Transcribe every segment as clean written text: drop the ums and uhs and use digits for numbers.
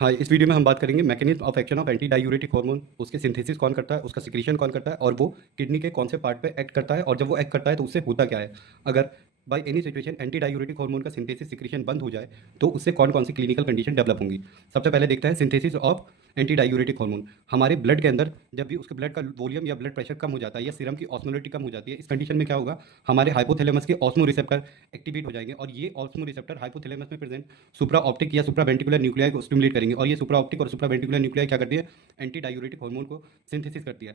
हाँ, इस वीडियो में हम बात करेंगे mechanism of action of anti diuretic hormone, उसके सिंथेसिस कौन करता है, उसका सिक्रीशन कौन करता है और वो किडनी के कौन से पार्ट पे एक्ट करता है और जब वो एक्ट करता है तो उससे होता क्या है। अगर by any situation anti diuretic hormone का सिंथेसिस सिक्रीशन बंद हो जाए तो उससे कौन कौन सी क्लिनिकल कंडीशन डेवलप होंगी। सबसे पहले देखते हैं synthesis of anti diuretic hormone. हमारे ब्लड के अंदर जब भी उसके ब्लड का वॉल्यूम या ब्लड प्रेशर कम हो जाता है या सीरम की ऑस्मोलिटी कम हो जाती है, इस कंडीशन में क्या होगा, हमारे हाइपोथैलेमस के ऑस्मो रिसेप्टर एक्टिवेट हो जाएंगे और ये ऑस्मो रिसेप्टर हाइपोथैलेमस में प्रेजेंट सुप्रा ऑप्टिक या सुप्रा वेंटिकुलर न्यूक्लियाई को स्टिमुलेट करेंगे और ये सुप्रा ऑप्टिक और सुप्रा वेंटिकुलर न्यूक्लियाई क्या करती है, एंटी डायूरेटिक हार्मोन को सिंथेसिस करती है।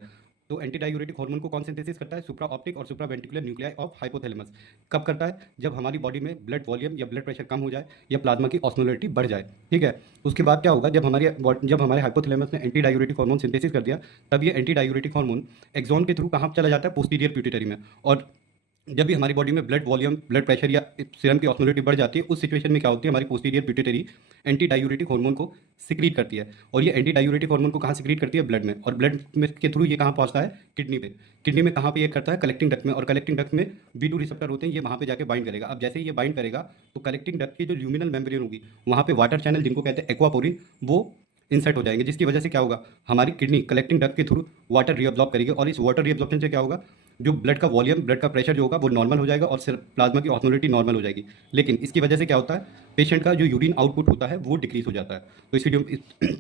तो एंटी डायूरेटिक हार्मोन को कौन सिंथेसिस करता है, सुप्रा ऑप्टिक और सुप्रा वेंटिकुलर न्यूक्लियाई ऑफ हाइपोथैलेमस। कब करता है, जब हमारी बॉडी में ब्लड वॉल्यूम या ब्लड प्रेशर कम हो जाए या प्लाज्मा की ऑस्मोलिटी बढ़ जाए। ठीक है, उसके बाद क्या होगा, जब हमारे हाइपोथैलेमस ने एंटी डायूरेटिक हार्मोन सिंथेसिस कर दिया, तब ये एंटी डायूरेटिक हार्मोन एक्सॉन के थ्रू कहाँ चला जाता है, पोस्टीरियर पिट्यूटरी में। और जब भी हमारी बॉडी में ब्लड वॉल्यूम ब्लड प्रेशर या सीरम की ऑस्मोलिटी बढ़ जाती है, उस सिचुएशन में क्या होती है, हमारी posterior pituitary anti diuretic hormone को सिक्रीट करती है। और ये एंटी डायूरेटिक हार्मोन को कहाँ सिक्रीट करती है, ब्लड में। और ब्लड में के थ्रू ये कहाँ पहुँचता है, किडनी पे। किडनी में कहाँ पे ये करता है, कलेक्टिंग डक्ट में। और कलेक्टिंग डक्ट में B2 रिसेप्टर होते हैं, ये वहाँ पे जाके बाइंड करेगा। अब जैसे ही ये बाइंड करेगा तो कलेक्टिंग डक्ट की जो ल्यूमिनल मेम्ब्रेन होगी, वहाँ पे वाटर चैनल जिनको कहते हैं एक्वापोरिन, वो इंसर्ट हो जाएंगे, जिसकी वजह से क्या होगा, हमारी किडनी कलेक्टिंग डक्ट के थ्रू वाटर रीअब्जॉर्ब करेगी और इस वाटर रीअब्जॉर्प्शन से क्या होगा, जो ब्लड का वॉल्यूम ब्लड का प्रेशर जो होगा वो नॉर्मल हो जाएगा और प्लाज्मा की ऑस्मोलिटी नॉर्मल हो जाएगी। लेकिन इसकी वजह से क्या होता है, पेशेंट का जो यूरिन आउटपुट होता है वो डिक्रीज हो जाता है। तो इस वीडियो में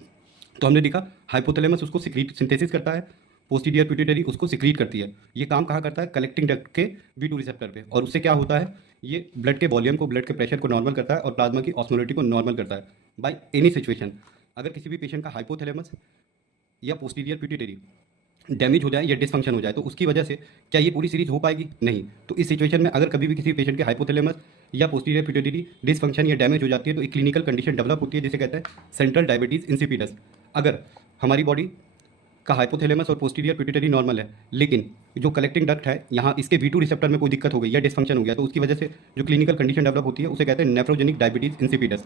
तो हमने देखा हाइपोथैलेमस उसको सिक्रीट सिंथेसिस करता है, पोस्टीरियर पिट्यूटरी उसको सिक्रीट करती है। ये काम कहाँ करता है, कलेक्टिंग डक्ट के B2 रिसेप्टर पे। और उससे क्या होता है, ये ब्लड के वॉल्यूम को ब्लड के प्रेशर को नॉर्मल करता है और प्लाज्मा की ऑस्मोलिटी को नॉर्मल करता है। बाय एनी सिचुएशन अगर किसी भी पेशेंट का हाइपोथैलेमस या पोस्टीरियर पिट्यूटरी डैमेज हो जाए या डिसफंक्शन हो जाए तो उसकी वजह से क्या ये पूरी सीरीज हो पाएगी, नहीं। तो इस सिचुएशन में अगर कभी भी किसी पेशेंट के हाइपोथैलेमस या पोस्टीरियर पिट्यूटरी डिसफंक्शन या डैमेज हो जाती है तो एक क्लिनिकल कंडीशन डेवलप होती है जिसे कहते हैं सेंट्रल डायबिटीज़ इंसिपिडस। अगर हमारी बॉडी का हाइपोथैलेमस और पोस्टीरियर पिट्यूटरी नॉर्मल है, लेकिन जो कलेक्टिंग डक्ट है यहाँ इसके B2 रिसेप्टर में कोई दिक्कत हो गई या डिसफंक्शन हो गया, तो उसकी वजह से जो क्लिनिकल कंडीशन डेवलप होती है उसे कहते हैं नेफ्रोजेनिक डायबिटीज़ इंसिपिडस।